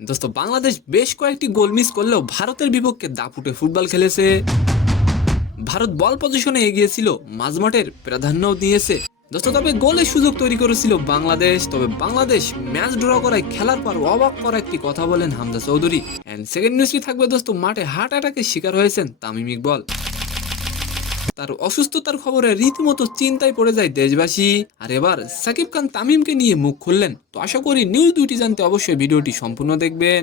দোস্ত বাংলাদেশ বেশ কয়েকটি গোল মিস করলেও ভারতের বিপক্ষে দাপুটে ফুটবল খেলেছে। ভারত বল পজিশনে এগিয়েছিল, মাঝমাঠের প্রাধান্যও দিয়েছে দোস্ত। তবে গোলের সুযোগ তৈরি করেছিল বাংলাদেশ। তবে বাংলাদেশ ম্যাচ ড্র করায় খেলার পর অবাক করা একটি কথা বলেন হামজা চৌধুরী। এন্ড সেকেন্ড নিউজটি থাকবে দোস্ত, মাঠে হার্ট অ্যাটাকের শিকার হয়েছেন তামিম ইকবল। তার অসুস্থতার খবরে রীতিমতো চিন্তায় পড়ে যায় দেশবাসী। আর এবার সাকিব খান তামিমকে নিয়ে মুখ খুললেন। তো আশা করি নিউজ দুটি জানতে অবশ্যই ভিডিওটি সম্পূর্ণ দেখবেন।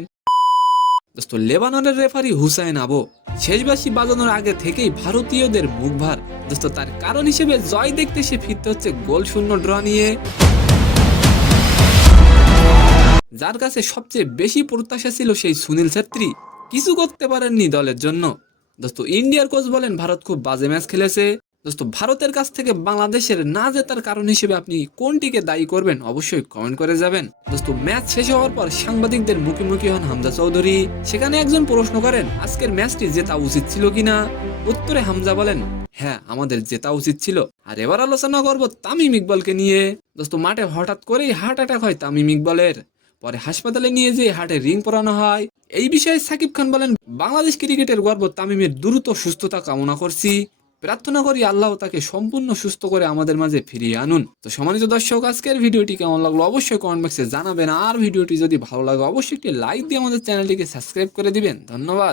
দোস্ত লেবাননের রেফারি হুসাইন আবো শেষবাসী বাজানোর আগে থেকেই ভারতীয়দের মুখ ভার। দোস্ত তার কারণ হিসেবে জয় দেখতে সে ফিরতে হচ্ছে গোল শূন্য ড্র নিয়ে। যার কাছে সবচেয়ে বেশি প্রত্যাশা ছিল সেই সুনীল ছেত্রী কিছু করতে পারেননি দলের জন্য। দোস্ত ইন্ডিয়ার কোচ বলেন ভারত খুব বাজে ম্যাচ খেলেছে। দোস্ত ভারতের কাছ থেকে বাংলাদেশের না জেতার কারণ হিসেবে আপনি কোনটিকে দায়ী করবেন অবশ্যই কমেন্ট করে যাবেন। দোস্ত ম্যাচ শেষ হওয়ার পর সাংবাদিকদের মুখোমুখি হন হামজা চৌধুরী। সেখানে একজন প্রশ্ন করেন আজকের ম্যাচটি জেতা উচিত ছিল কিনা। উত্তরে হামজা বলেন হ্যাঁ আমাদের জেতা উচিত ছিল। আর এবার আলোচনা করব তামিম ইকবলকে নিয়ে। দোস্ত মাঠে হঠাৎ করেই হার্ট অ্যাটাক হয় তামিম ইকবলের। পরে হাসপাতালে নিয়ে যেয়ে হার্টে রিং পরানো হয়। এই বিষয়ে সাকিব খান বলেন বাংলাদেশ ক্রিকেটের গর্ব তামিমের দ্রুত সুস্থতা কামনা করছি। প্রার্থনা করি আল্লাহ তাকে সম্পূর্ণ সুস্থ করে আমাদের মাঝে ফিরিয়ে আনুন। তো সম্মানিত দর্শক, আজকের ভিডিওটি কেমন লাগলো অবশ্যই কমেন্ট বক্সে জানাবেন। আর ভিডিওটি যদি ভালো লাগে অবশ্যই একটি লাইক দিয়ে আমাদের চ্যানেলটিকে সাবস্ক্রাইব করে দিবেন। ধন্যবাদ।